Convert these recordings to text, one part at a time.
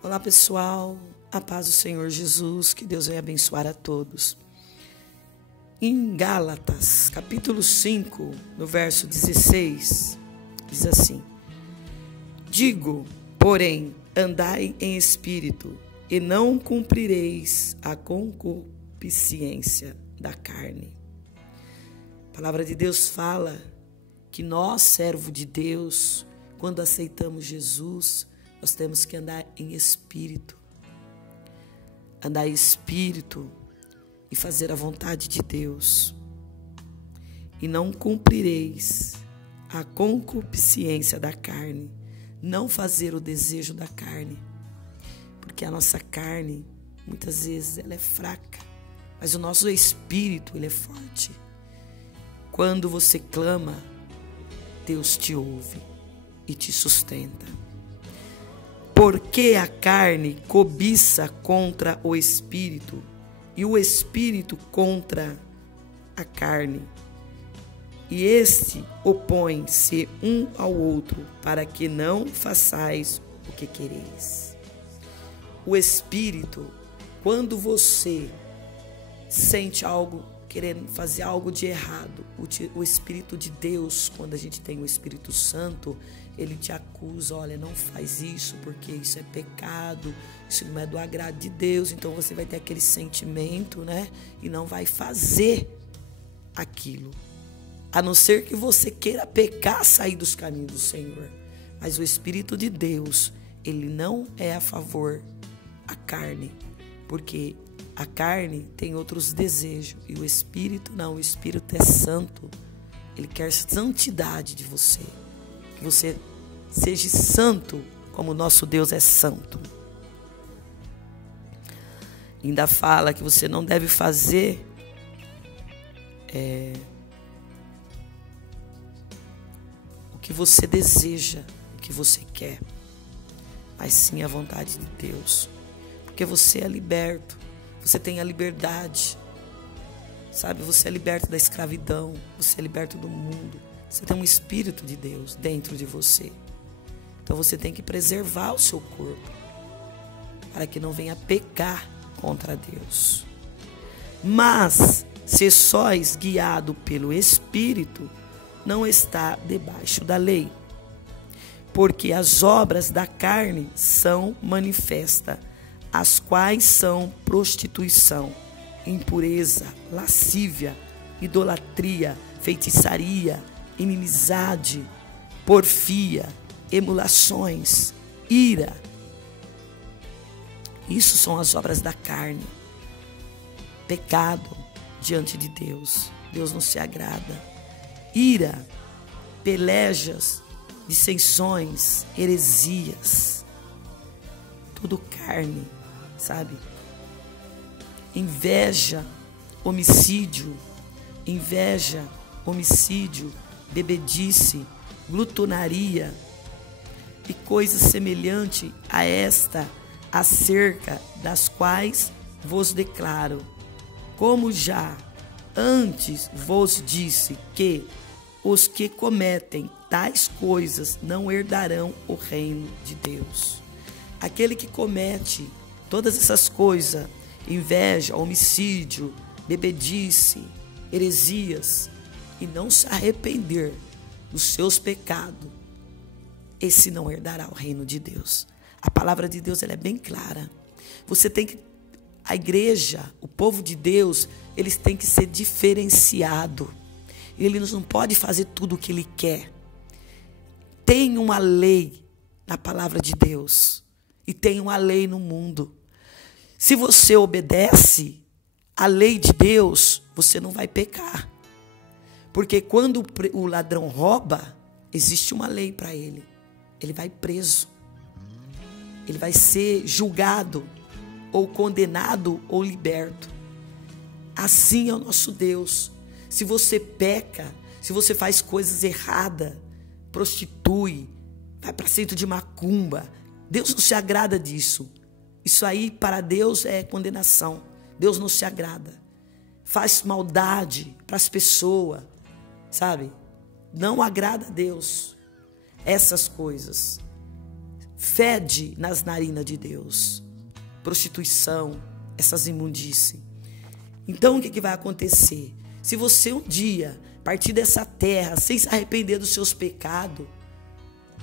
Olá pessoal, a paz do Senhor Jesus, que Deus venha abençoar a todos. Em Gálatas, capítulo 5, no verso 16, diz assim: Digo, porém, andai em espírito, e não cumprireis a concupiscência da carne. A palavra de Deus fala que nós, servo de Deus, quando aceitamos Jesus, nós temos que andar em espírito. Andar em espírito e fazer a vontade de Deus. E não cumprireis a concupiscência da carne. Não fazer o desejo da carne. Porque a nossa carne, muitas vezes, ela é fraca. Mas o nosso espírito, ele é forte. Quando você clama, Deus te ouve e te sustenta. Porque a carne cobiça contra o espírito, e o espírito contra a carne. E este opõe-se um ao outro, para que não façais o que quereis. O espírito, quando você sente algo, querendo fazer algo de errado, o Espírito de Deus, quando a gente tem o Espírito Santo, ele te acusa, olha, não faz isso, porque isso é pecado, isso não é do agrado de Deus, então você vai ter aquele sentimento, né? E não vai fazer aquilo. A não ser que você queira pecar, sair dos caminhos do Senhor. Mas o Espírito de Deus, ele não é a favor da carne, porque a carne tem outros desejos e o Espírito não, o Espírito é santo. Ele quer santidade de você. Que você seja santo como o nosso Deus é santo. Ainda fala que você não deve fazer o que você deseja, o que você quer, mas sim a vontade de Deus. Porque você é liberto. Você tem a liberdade, sabe? Você é liberto da escravidão, você é liberto do mundo. Você tem um Espírito de Deus dentro de você. Então você tem que preservar o seu corpo, para que não venha pecar contra Deus. Mas, se sois guiado pelo Espírito, não está debaixo da lei. Porque as obras da carne são manifestas, as quais são prostituição, impureza, lascívia, idolatria, feitiçaria, inimizade, porfia, emulações, ira. Isso são as obras da carne. Pecado diante de Deus. Deus não se agrada. Ira, pelejas, dissensões, heresias. Tudo carne. Sabe? Inveja, homicídio, bebedice, glutonaria e coisas semelhantes a esta, acerca das quais vos declaro, como já antes vos disse, que os que cometem tais coisas não herdarão o reino de Deus. Aquele que comete todas essas coisas, inveja, homicídio, bebedice, heresias, e não se arrepender dos seus pecados, esse não herdará o reino de Deus. A palavra de Deus, ela é bem clara. Você tem que, a igreja, o povo de Deus, eles têm que ser diferenciado. Ele não pode fazer tudo o que ele quer. Tem uma lei na palavra de Deus e tem uma lei no mundo. Se você obedece à lei de Deus, você não vai pecar. Porque quando o ladrão rouba, existe uma lei para ele. Ele vai preso. Ele vai ser julgado, ou condenado, ou liberto. Assim é o nosso Deus. Se você peca, se você faz coisas erradas, prostitui, vai para centro de macumba, Deus não se agrada disso. Isso aí para Deus é condenação. Deus não se agrada. Faz maldade para as pessoas, sabe? Não agrada a Deus essas coisas. fede nas narinas de Deus. Prostituição, essas imundícies. Então o que vai acontecer? Se você um dia partir dessa terra sem se arrepender dos seus pecados,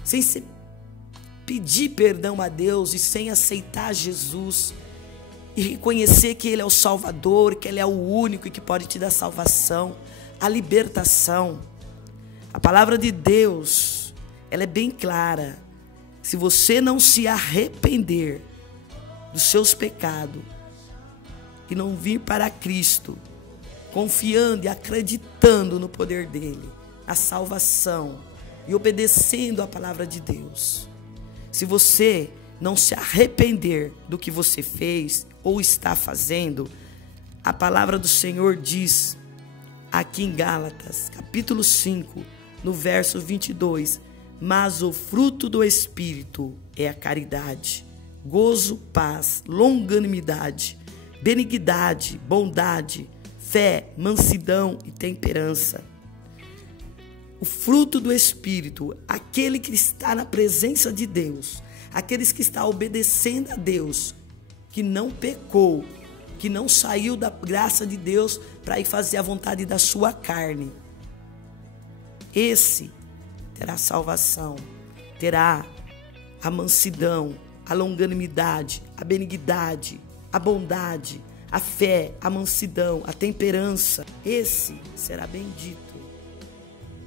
sem se pedir perdão a Deus e sem aceitar Jesus e reconhecer que Ele é o Salvador, que Ele é o único que pode te dar salvação, a libertação. A palavra de Deus, ela é bem clara. Se você não se arrepender dos seus pecados e não vir para Cristo, confiando e acreditando no poder dele, a salvação e obedecendo a palavra de Deus, se você não se arrepender do que você fez ou está fazendo, a palavra do Senhor diz aqui em Gálatas, capítulo 5, no verso 22, mas o fruto do Espírito é a caridade, gozo, paz, longanimidade, benignidade, bondade, fé, mansidão e temperança. O fruto do Espírito, aquele que está na presença de Deus, aqueles que estão obedecendo a Deus, que não pecou, que não saiu da graça de Deus para ir fazer a vontade da sua carne, esse terá salvação, terá a mansidão, a longanimidade, a benignidade, a bondade, a fé, a mansidão, a temperança. Esse será bendito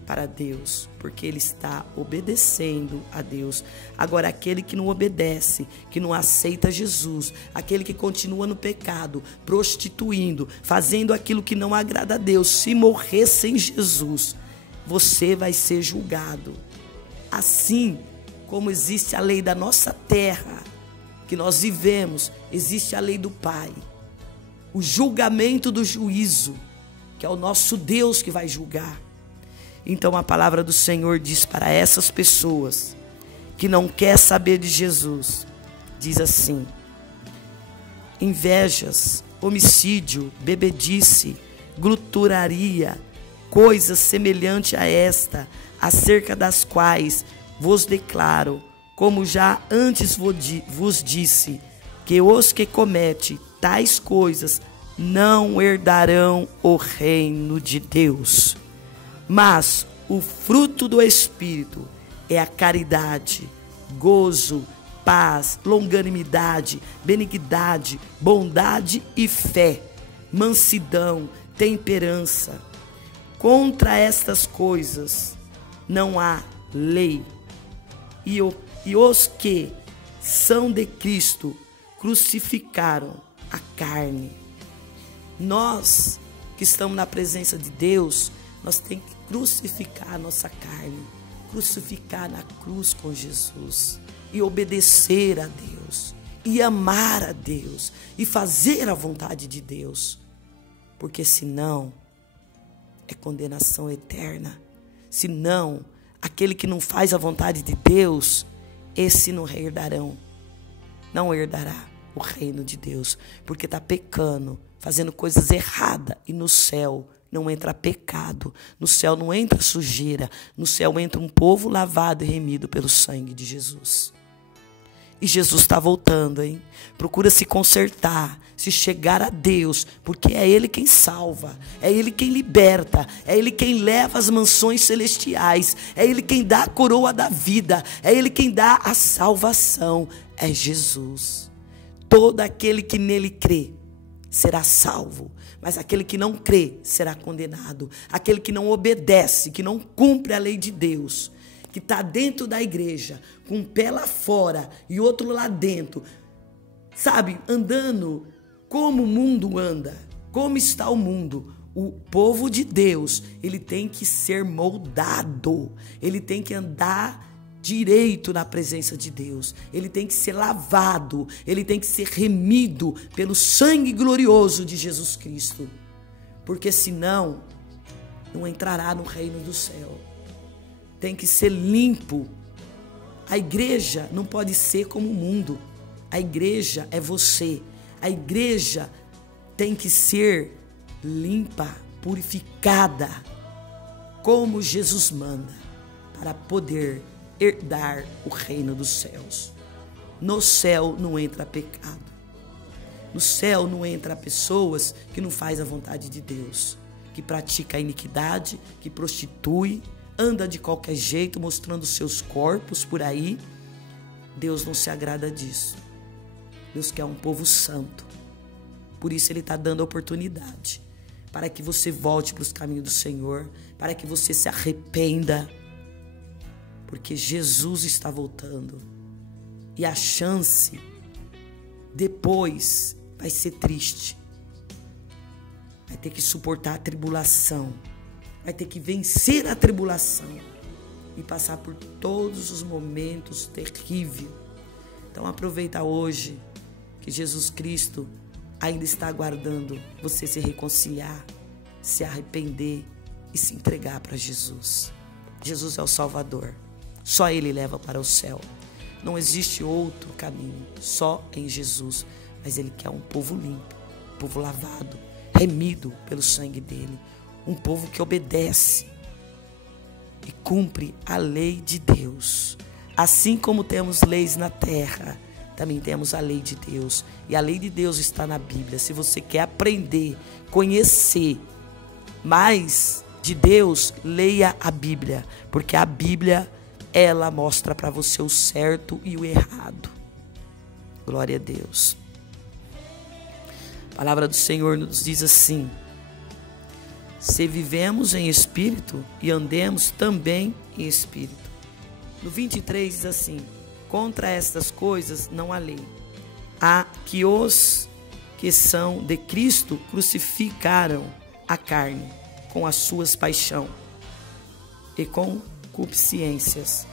para Deus, porque ele está obedecendo a Deus. Agora, aquele que não obedece, que não aceita Jesus, aquele que continua no pecado, prostituindo, fazendo aquilo que não agrada a Deus, se morrer sem Jesus, você vai ser julgado. Assim como existe a lei da nossa terra, que nós vivemos, existe a lei do Pai. O julgamento do juízo, que é o nosso Deus que vai julgar. Então a palavra do Senhor diz para essas pessoas que não quer saber de Jesus, diz assim: invejas, homicídio, bebedice, gluturaria, coisas semelhantes a esta, acerca das quais vos declaro, como já antes vos disse, que os que cometem tais coisas não herdarão o reino de Deus. Mas o fruto do Espírito é a caridade, gozo, paz, longanimidade, benignidade, bondade e fé, mansidão, temperança. Contra estas coisas não há lei. E os que são de Cristo crucificaram a carne. Nós que estamos na presença de Deus, nós temos que crucificar a nossa carne, crucificar na cruz com Jesus e obedecer a Deus e amar a Deus e fazer a vontade de Deus, porque senão é condenação eterna. Senão, aquele que não faz a vontade de Deus, esse não herdará o reino de Deus, porque está pecando, fazendo coisas erradas, e no céu não entra pecado, no céu não entra sujeira, no céu entra um povo lavado e remido pelo sangue de Jesus. E Jesus está voltando, hein? Procura se consertar, se chegar a Deus, porque é Ele quem salva, é Ele quem liberta, é Ele quem leva as mansões celestiais, é Ele quem dá a coroa da vida, é Ele quem dá a salvação, é Jesus. Todo aquele que nele crê será salvo, mas aquele que não crê será condenado. Aquele que não obedece, que não cumpre a lei de Deus, que está dentro da igreja, com um pé lá fora e outro lá dentro, sabe, andando como o mundo anda, como está o mundo. O povo de Deus, ele tem que ser moldado, ele tem que andar direito na presença de Deus, ele tem que ser lavado, ele tem que ser remido pelo sangue glorioso de Jesus Cristo, porque senão não entrará no reino do céu. Tem que ser limpo. A igreja não pode ser como o mundo, a igreja é você, a igreja tem que ser limpa, purificada, como Jesus manda, para poder herdar o reino dos céus. No céu não entra pecado. No céu não entra pessoas que não fazem a vontade de Deus, que pratica a iniquidade, que prostitui, anda de qualquer jeito mostrando seus corpos por aí. Deus não se agrada disso. Deus quer um povo santo. Por isso Ele está dando a oportunidade para que você volte para os caminhos do Senhor, para que você se arrependa, porque Jesus está voltando. E a chance depois vai ser triste. Vai ter que suportar a tribulação. Vai ter que vencer a tribulação e passar por todos os momentos terríveis. Então aproveita hoje que Jesus Cristo ainda está aguardando você se reconciliar, se arrepender e se entregar para Jesus. Jesus é o Salvador. Só Ele leva para o céu. Não existe outro caminho, só em Jesus. Mas Ele quer um povo limpo, um povo lavado, remido pelo sangue dEle. Um povo que obedece e cumpre a lei de Deus. Assim como temos leis na terra, também temos a lei de Deus. E a lei de Deus está na Bíblia. Se você quer aprender, conhecer mais de Deus, leia a Bíblia. Porque a Bíblia, ela mostra para você o certo e o errado. Glória a Deus. A palavra do Senhor nos diz assim: se vivemos em espírito e andemos também em espírito. No 23 diz assim: contra estas coisas não há lei. Há que os que são de Cristo crucificaram a carne com as suas paixões e concupiscências.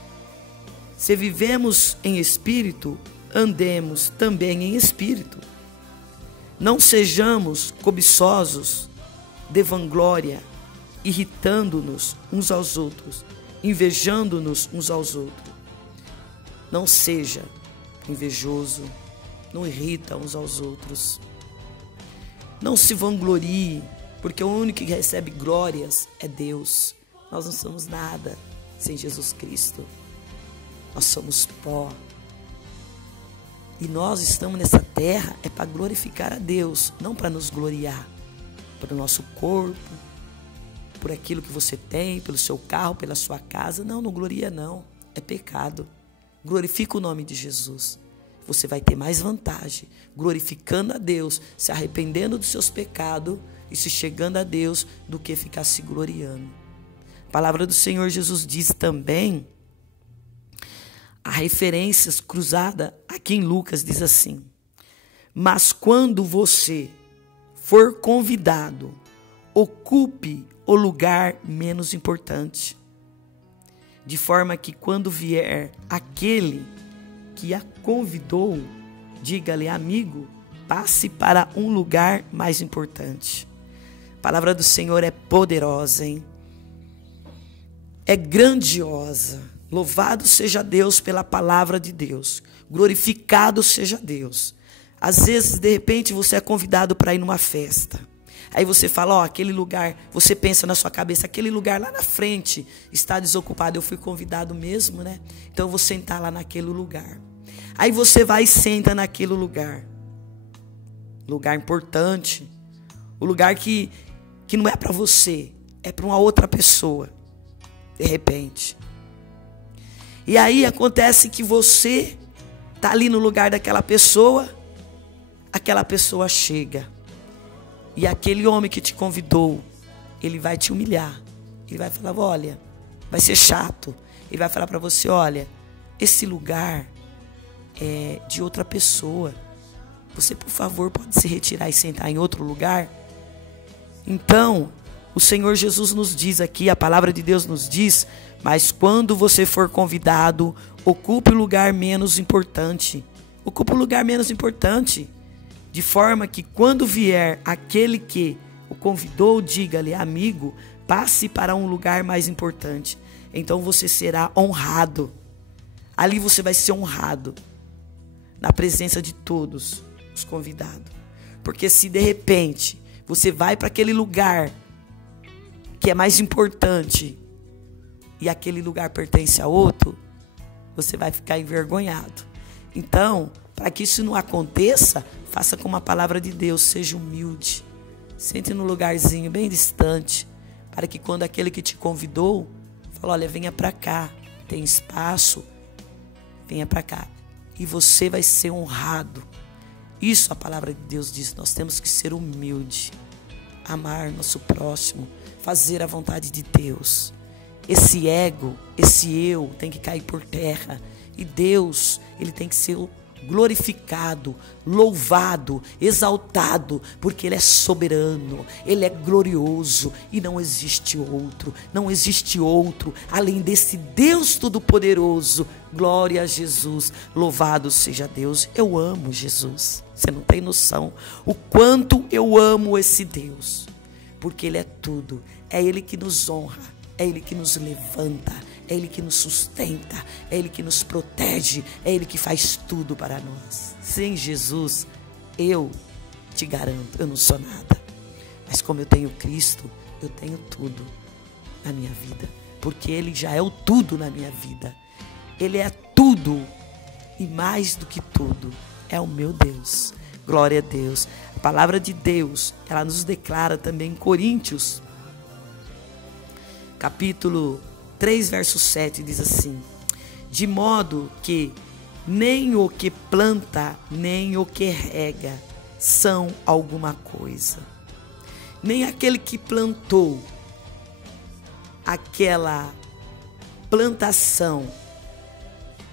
Se vivemos em espírito, andemos também em espírito. Não sejamos cobiçosos de vanglória, irritando-nos uns aos outros, invejando-nos uns aos outros. Não seja invejoso, não irrita uns aos outros. Não se vanglorie, porque o único que recebe glórias é Deus. Nós não somos nada sem Jesus Cristo. Nós somos pó. E nós estamos nessa terra é para glorificar a Deus, não para nos gloriar. Pelo nosso corpo, por aquilo que você tem, pelo seu carro, pela sua casa. Não, não gloria não. É pecado. Glorifica o nome de Jesus. Você vai ter mais vantagem glorificando a Deus, se arrependendo dos seus pecados e se chegando a Deus, do que ficar se gloriando. A palavra do Senhor Jesus diz também, a referências cruzada aqui em Lucas diz assim: mas quando você for convidado, ocupe o lugar menos importante, de forma que quando vier aquele que a convidou, diga-lhe: amigo, passe para um lugar mais importante. A palavra do Senhor é poderosa, hein? É grandiosa. Louvado seja Deus pela palavra de Deus. Glorificado seja Deus. Às vezes, de repente, você é convidado para ir numa festa. Aí você fala, ó, aquele lugar, você pensa na sua cabeça, aquele lugar lá na frente está desocupado. Eu fui convidado mesmo, né? Então eu vou sentar lá naquele lugar. Aí você vai e senta naquele lugar. Lugar importante. O lugar que não é para você, é para uma outra pessoa. De repente. E aí acontece que você está ali no lugar daquela pessoa, aquela pessoa chega. E aquele homem que te convidou, ele vai te humilhar. Ele vai falar, olha, vai ser chato. Ele vai falar para você, olha, esse lugar é de outra pessoa. Você, por favor, pode se retirar e sentar em outro lugar? Então, o Senhor Jesus nos diz aqui, a palavra de Deus nos diz, mas quando você for convidado, ocupe o lugar menos importante. Ocupe o lugar menos importante. De forma que quando vier aquele que o convidou, diga-lhe, amigo, passe para um lugar mais importante. Então você será honrado. Ali você vai ser honrado. Na presença de todos os convidados. Porque se de repente você vai para aquele lugar que é mais importante e aquele lugar pertence a outro, você vai ficar envergonhado. Então, para que isso não aconteça, faça como a palavra de Deus, seja humilde. Sente num lugarzinho bem distante, para que quando aquele que te convidou, fala, olha, venha para cá, tem espaço, venha para cá. E você vai ser honrado. Isso a palavra de Deus diz, nós temos que ser humilde, amar nosso próximo, fazer a vontade de Deus. Esse ego, esse eu tem que cair por terra. E Deus, ele tem que ser glorificado, louvado, exaltado, porque ele é soberano, ele é glorioso e não existe outro além desse Deus Todo-Poderoso. Glória a Jesus, louvado seja Deus. Eu amo Jesus, você não tem noção o quanto eu amo esse Deus, porque ele é tudo, é ele que nos honra, é ele que nos levanta, é ele que nos sustenta, é ele que nos protege, é ele que faz tudo para nós. Sem Jesus, eu te garanto, eu não sou nada. Mas como eu tenho Cristo, eu tenho tudo na minha vida, porque ele já é o tudo na minha vida. Ele é tudo e mais do que tudo, é o meu Deus. Glória a Deus. A palavra de Deus, ela nos declara também em Coríntios, capítulo 3, verso 7, diz assim: de modo que nem o que planta, nem o que rega são alguma coisa. Nem aquele que plantou aquela plantação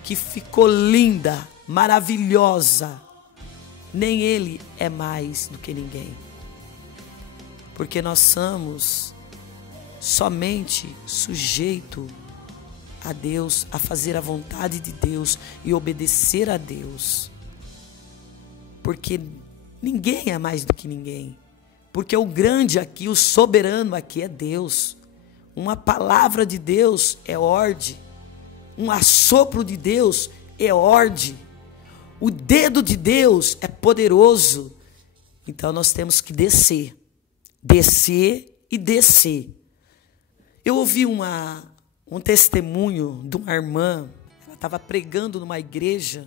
que ficou linda, maravilhosa, nem ele é mais do que ninguém. Porque nós somos somente sujeito a Deus, a fazer a vontade de Deus e obedecer a Deus. Porque ninguém é mais do que ninguém. Porque o grande aqui, o soberano aqui é Deus. Uma palavra de Deus é ordem. Um assopro de Deus é ordem. O dedo de Deus é poderoso. Então nós temos que descer. Descer e descer. Eu ouvi um testemunho de uma irmã. Ela estava pregando numa igreja.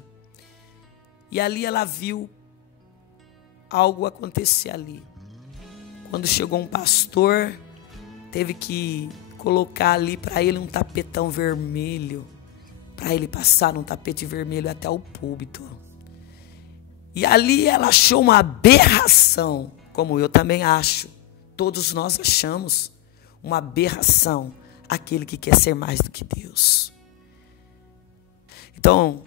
E ali ela viu algo acontecer ali. Quando chegou um pastor, teve que colocar ali para ele um tapetão vermelho, para ele passar num tapete vermelho até o púlpito. E ali ela achou uma aberração, como eu também acho. Todos nós achamos uma aberração aquele que quer ser mais do que Deus. Então,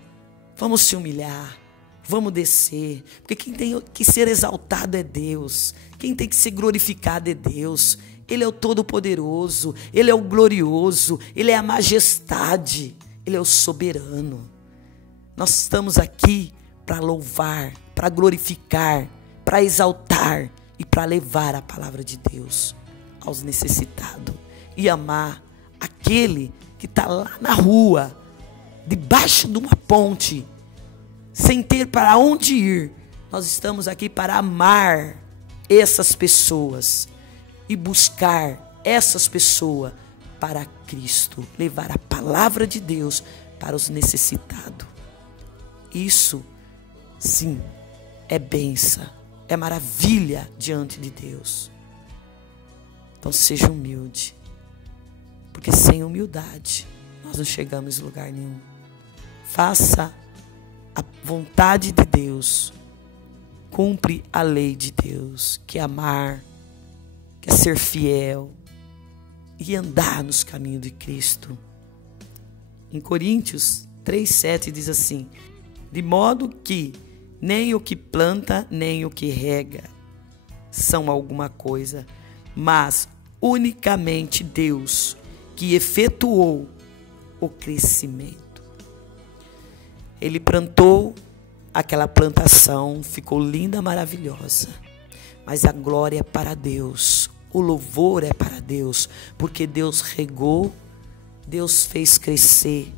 vamos se humilhar. Vamos descer, porque quem tem que ser exaltado é Deus. Quem tem que ser glorificado é Deus. Ele é o Todo-Poderoso, Ele é o glorioso, Ele é a majestade, Ele é o soberano. Nós estamos aqui para louvar, para glorificar, para exaltar e para levar a palavra de Deus aos necessitados. E amar aquele que está lá na rua, debaixo de uma ponte, sem ter para onde ir. Nós estamos aqui para amar essas pessoas e buscar essas pessoas para Cristo, levar a palavra de Deus para os necessitados. Isso, sim, é bênção, é maravilha diante de Deus. Então seja humilde, porque sem humildade nós não chegamos em lugar nenhum. Faça a vontade de Deus, cumpre a lei de Deus, que é amar, que é ser fiel e andar nos caminhos de Cristo. Em Coríntios 3,7 diz assim: de modo que nem o que planta, nem o que rega são alguma coisa, mas unicamente Deus que efetuou o crescimento. Ele plantou aquela plantação, ficou linda, maravilhosa. Mas a glória é para Deus, o louvor é para Deus, porque Deus regou, Deus fez crescer,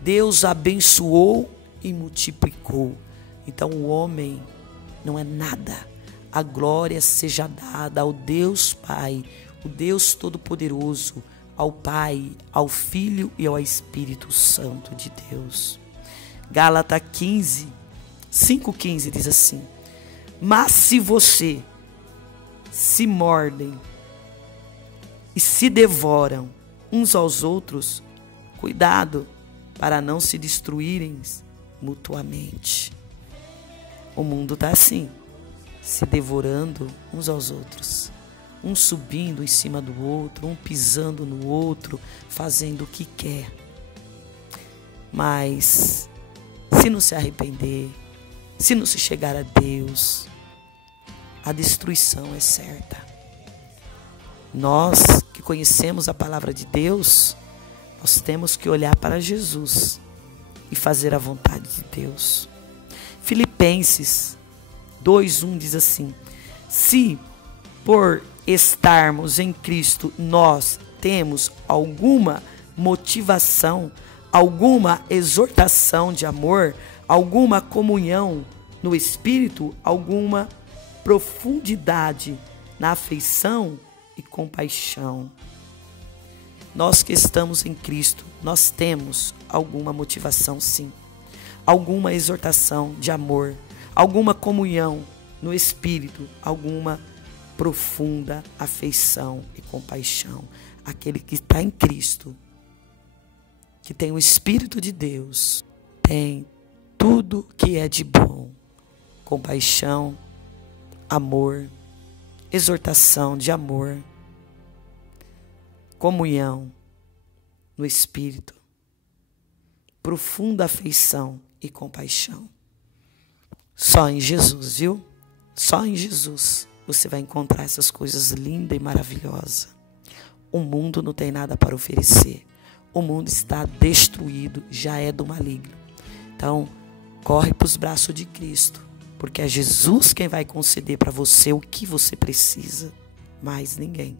Deus abençoou e multiplicou. Então o homem não é nada. A glória seja dada ao Deus Pai, o Deus Todo-Poderoso, ao Pai, ao Filho e ao Espírito Santo de Deus. Gálatas 5:15 diz assim: mas se você se mordem e se devoram uns aos outros, cuidado para não se destruírem mutuamente. O mundo está assim, se devorando uns aos outros, um subindo em cima do outro, um pisando no outro, fazendo o que quer. Mas se não se arrepender, se não se chegar a Deus, a destruição é certa. Nós que conhecemos a palavra de Deus, nós temos que olhar para Jesus e fazer a vontade de Deus. Filipenses 2:1 diz assim: se por estarmos em Cristo nós temos alguma motivação, alguma exortação de amor, alguma comunhão no Espírito, alguma profundidade na afeição e compaixão. Nós que estamos em Cristo, nós temos alguma motivação, sim. Alguma exortação de amor, alguma comunhão no Espírito, alguma profunda afeição e compaixão. Aquele que está em Cristo, que tem o Espírito de Deus, tem tudo que é de bom: compaixão, amor, exortação de amor, comunhão no Espírito, profunda afeição e compaixão. Só em Jesus, viu? Só em Jesus você vai encontrar essas coisas lindas e maravilhosas. O mundo não tem nada para oferecer. O mundo está destruído, já é do maligno. Então, corre para os braços de Cristo, porque é Jesus quem vai conceder para você o que você precisa, mais ninguém.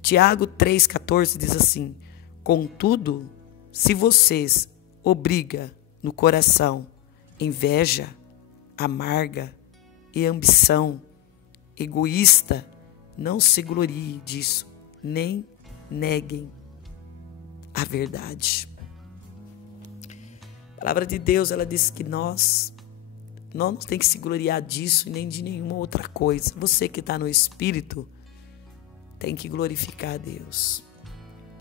Tiago 3,14 diz assim: contudo, se vocês obriga no coração inveja, amarga e ambição egoísta, não se glorie disso, nem neguem a verdade. A palavra de Deus, ela diz que nós não tem que se gloriar disso e nem de nenhuma outra coisa. Você que está no Espírito tem que glorificar a Deus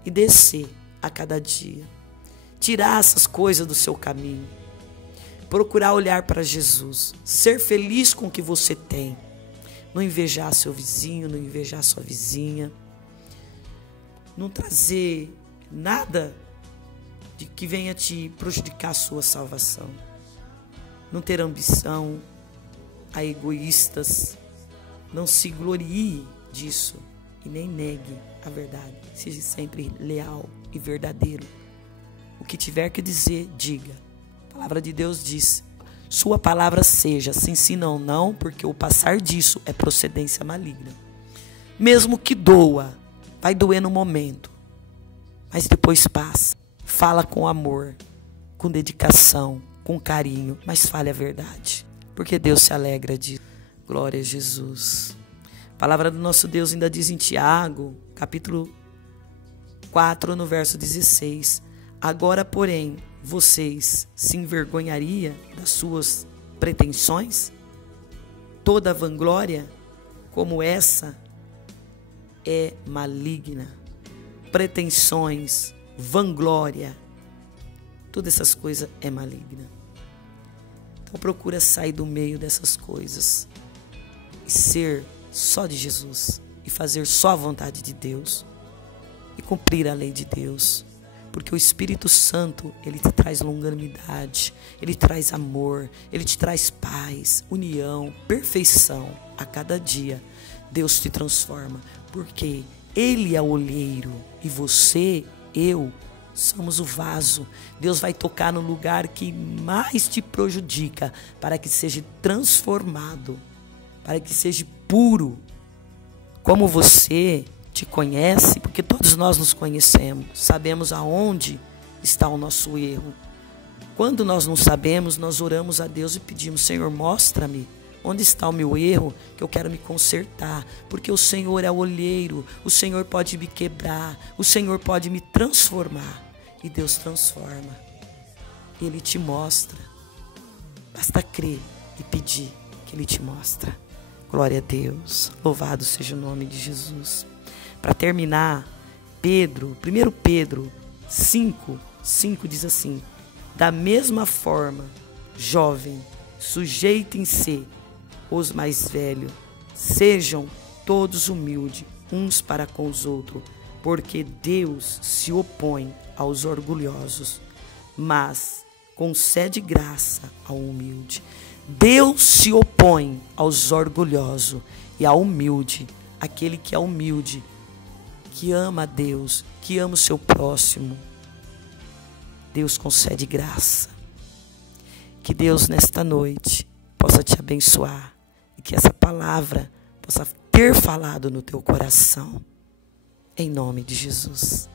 e descer a cada dia, tirar essas coisas do seu caminho, procurar olhar para Jesus, ser feliz com o que você tem, não invejar seu vizinho, não invejar sua vizinha, não trazer nada de que venha te prejudicar a sua salvação, não ter ambição a egoístas, não se glorie disso e nem negue a verdade. Seja sempre leal e verdadeiro. O que tiver que dizer, diga. A palavra de Deus diz: sua palavra seja, se ensina ou não, porque o passar disso é procedência maligna. Mesmo que doa, vai doer no momento, mas depois passa. Fala com amor, com dedicação, com carinho, mas fale a verdade, porque Deus se alegra disso. Glória a Jesus. A palavra do nosso Deus ainda diz em Tiago, capítulo 4, no verso 16: agora, porém, vocês se envergonhariam das suas pretensões? Toda vanglória como essa é maligna. Pretensões, vanglória, todas essas coisas é maligna. Então procura sair do meio dessas coisas e ser só de Jesus e fazer só a vontade de Deus e cumprir a lei de Deus, porque o Espírito Santo, ele te traz longanimidade, ele traz amor, ele te traz paz, união, perfeição. A cada dia Deus te transforma, porque Ele é o olheiro e você, eu, somos o vaso. Deus vai tocar no lugar que mais te prejudica para que seja transformado, para que seja puro. Como você te conhece, porque todos nós nos conhecemos, sabemos aonde está o nosso erro. Quando nós não sabemos, nós oramos a Deus e pedimos: Senhor, mostra-me onde está o meu erro, que eu quero me consertar, porque o Senhor é o olheiro, o Senhor pode me quebrar, o Senhor pode me transformar. E Deus transforma. Ele te mostra. Basta crer e pedir que Ele te mostra. Glória a Deus. Louvado seja o nome de Jesus. Para terminar, 1 Pedro 5:5 diz assim: da mesma forma, jovem, sujeitem-se os mais velhos, sejam todos humildes uns para com os outros, porque Deus se opõe aos orgulhosos, mas concede graça ao humilde. Deus se opõe aos orgulhosos e ao humilde. Aquele que é humilde, que ama a Deus, que ama o seu próximo, Deus concede graça. Que Deus nesta noite possa te abençoar e que essa palavra possa ter falado no teu coração. Em nome de Jesus.